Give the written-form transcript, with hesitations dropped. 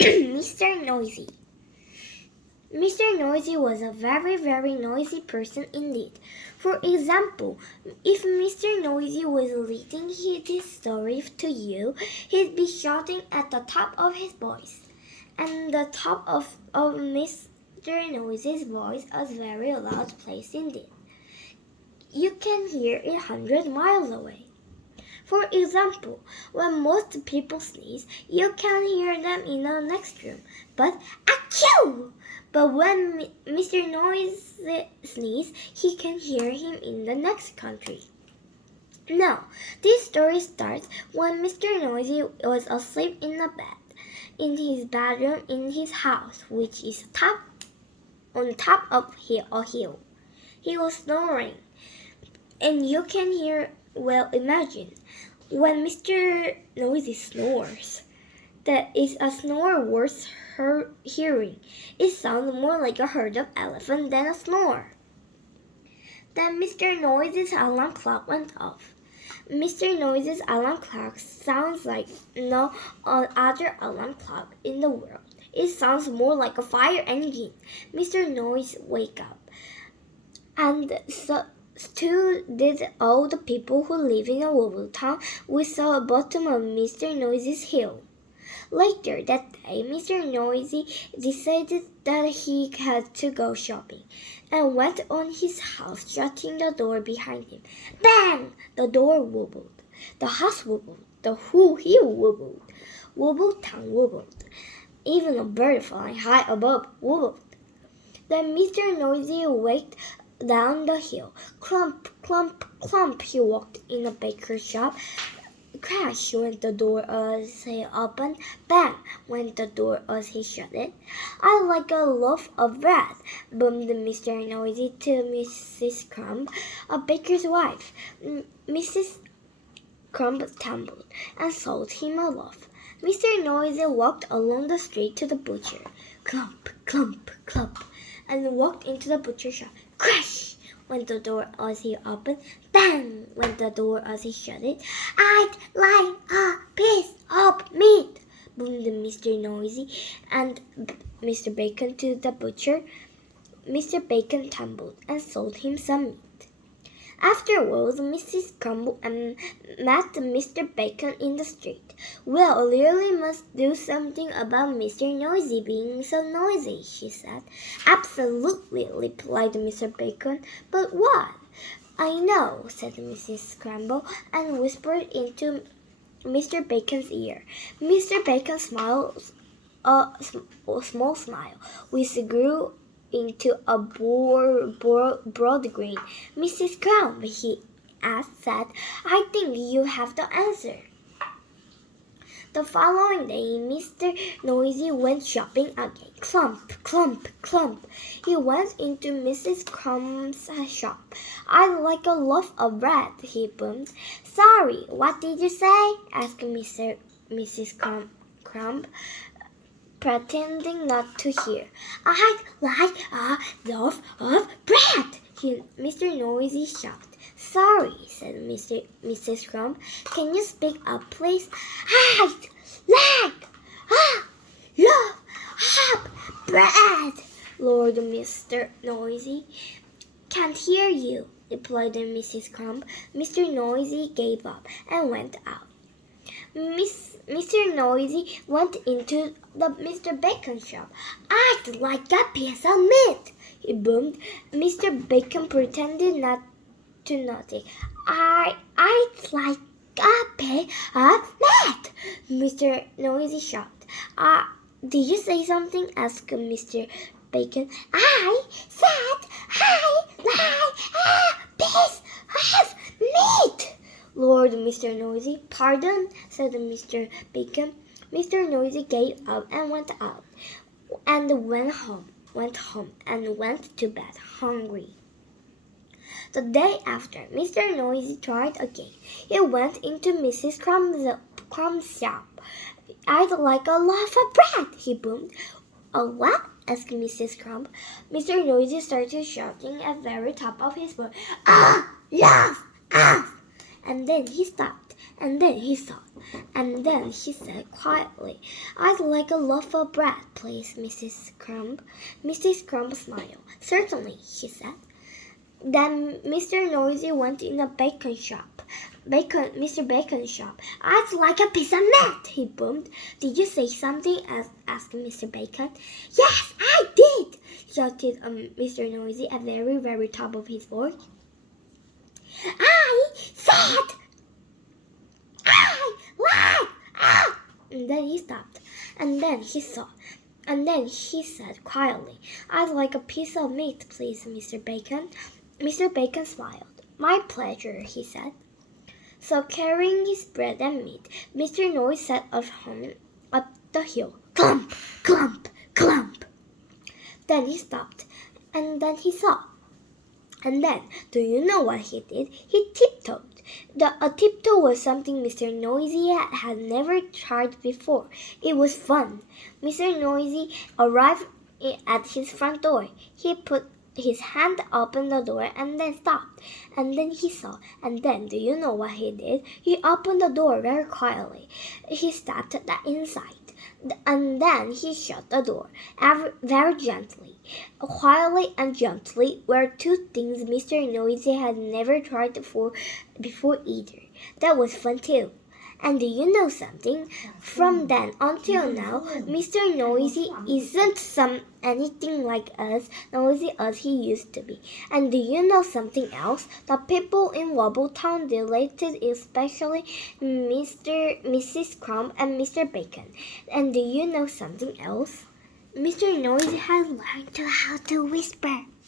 Mr. Noisy. Mr. Noisy was a very, very noisy person indeed. For example, if Mr. Noisy was reading this story to you, he'd be shouting at the top of his voice. And the top of Mr. Noisy's voice was a very loud place indeed. You can hear it 100 miles away. For example, when most people sneeze, you can hear them in the next room. But achoo! But when Mr. Noisy sneezes, he can hear him in the next country. Now, this story starts when Mr. Noisy was asleep in the bed, in his bedroom in his house, which is on top of a hill. He was snoring, and you can imagine, when Mr. Noisy snores, that is a snore worth hearing. It sounds more like a herd of elephants than a snore. Then Mr. Noisy's alarm clock went off. Mr. Noisy's alarm clock sounds like no other alarm clock in the world. It sounds more like a fire engine. Mr. Noisy wake up. And so did all the people who live in a wobble town we saw at the bottom of Mr. Noisy's hill. Later that day, Mr. Noisy decided that he had to go shopping and went on his house, shutting the door behind him. Bang! The door wobbled. The house wobbled. The whole hill wobbled. Wobble town wobbled. Even a bird flying high above wobbled. Then Mr. Noisy walked down the hill. Clump, clump, clump, he walked in a baker's shop. Crash went the door as he opened. Bang went the door as he shut it. I like a loaf of bread, boomed Mr. Noisy to Mrs. Crumb, a baker's wife. Mrs. Crumb tumbled and sold him a loaf. Mr. Noisy walked along the street to the butcher. Clump, clump, clump, and walked into the butcher shop. Crash went the door as he opened. Bang went the door as he shut it. I'd like a piece of meat, boomed Mr. Noisy and Mr. Bacon to the butcher. Mr. Bacon tumbled and sold him some meat. Afterwards, Mrs. Crumb met Mr. Bacon in the street. Well, I really must do something about Mr. Noisy being so noisy, she said. Absolutely, replied Mr. Bacon. But what? I know, said Mrs. Crumb, and whispered into Mr. Bacon's ear. Mr. Bacon smiled a small smile, which grew into a broad grin. Mrs. Crumb, he said, I think you have the answer. The following day, Mr. Noisy went shopping again. Clump, clump, clump. He went into Mrs. Crumb's shop. I'd like a loaf of bread, he boomed. Sorry, what did you say? Asked Mrs. Crumb, pretending not to hear. I'd like a loaf of bread, Mr. Noisy shouted. Sorry, said Mrs. Crumb. Can you speak up, please? I'd like a loaf of bread, roared Mr. Noisy. Can't hear you, replied Mrs. Crumb. Mr. Noisy gave up and went out. Mr. Noisy went into the Mr. Bacon shop. I'd like a piece of meat, he boomed. Mr. Bacon pretended not to notice. I'd like a piece of meat, Mr. Noisy shouted. Did you say something? asked Mr. Bacon. I said I'd like a piece of meat, roared Mr. Noisy. Pardon, said Mr. Bacon. Mr. Noisy gave up and went out, and went home and went to bed hungry. The day after, Mr. Noisy tried again. He went into Mrs. Crumb's shop. I'd like a loaf of bread, he boomed. A what? asked Mrs. Crumb. Mr. Noisy started shouting at the very top of his voice. Loaf! And then he stopped. and then he thought, and then he said quietly, "I'd like a loaf of bread, please, Mrs. Crumb." Mrs. Crumb smiled. "Certainly," he said. Then Mr. Noisy went in a bacon shop. Mr. Bacon shop. "I'd like a piece of meat," he boomed. "Did you say something?" asked Mr. Bacon. "Yes, I did," shouted Mr. Noisy at the very, very top of his voice. "I said, I like, ah!" And then he stopped, and then he saw. And then he said quietly, "I'd like a piece of meat, please, Mr. Bacon." Mr. Bacon smiled. "My pleasure," he said. So carrying his bread and meat, Mr. Noise set off home up the hill. Clump, clump, clump. Then he stopped, and then he saw. And then, do you know what he did? He tiptoed. A tiptoe was something Mr. Noisy had never tried before. It was fun. Mr. Noisy arrived at his front door. He put his hand opened the door and then stopped. And then he saw. And then, do you know what he did? He opened the door very quietly. He stepped inside. And then he shut the door very gently. Quietly and gently were two things Mr. Noisy had never tried before either. That was fun too. And do you know something? From then until now, Mr. Noisy isn't anything like noisy as he used to be. And do you know something else? The people in Wobbletown delighted, especially Mrs. Crumb and Mr. Bacon. And do you know something else? Mr. Noisy has learned how to whisper.